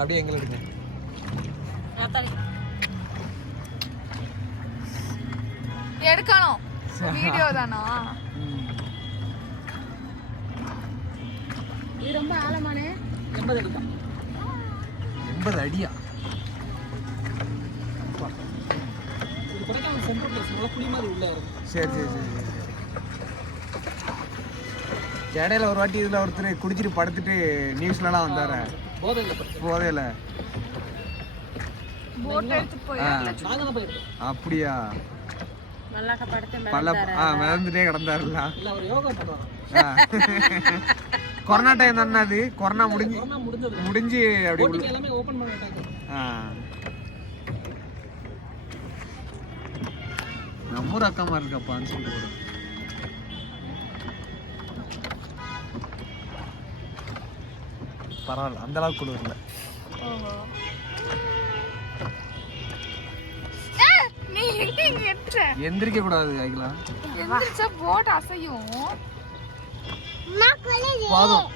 அப்படியே எங்களை எடுங்க. எடுக்கணும் வீடியோ தானா? இது ரொம்ப ஆழமானே. 80 அடி தான். 80 அடியா? இது கொடைக்கானல் சென்ட்ரல் பிளேஸ், நல்ல குழி மாதிரி உள்ள இருக்கும். சரி சரி சரி சரி. இடையில ஒரு வாட்டி இதில் ஒருத்தர் குடிச்சிட்டு படுத்துட்டு நியூஸ்லலாம் வந்தார. போதையில போட் எடுத்து போய் அப்படியா? பல மிதந்துட்டே கிடந்தாருல. கொரோனா டைம் தானே அது? கொரோனா முடிஞ்சு அப்படி எல்லாமே ஓபன் பண்ணிட்டாங்க. நம்ம ஒரு அக்கா மாதிரி இருக்காப்பான்னு சொல்லிட்டு பரவாயில்ல, அந்த அளவுக்கு கூட இல்லை. எந்திரிக்க கூடாது போட் அசையும். போதும்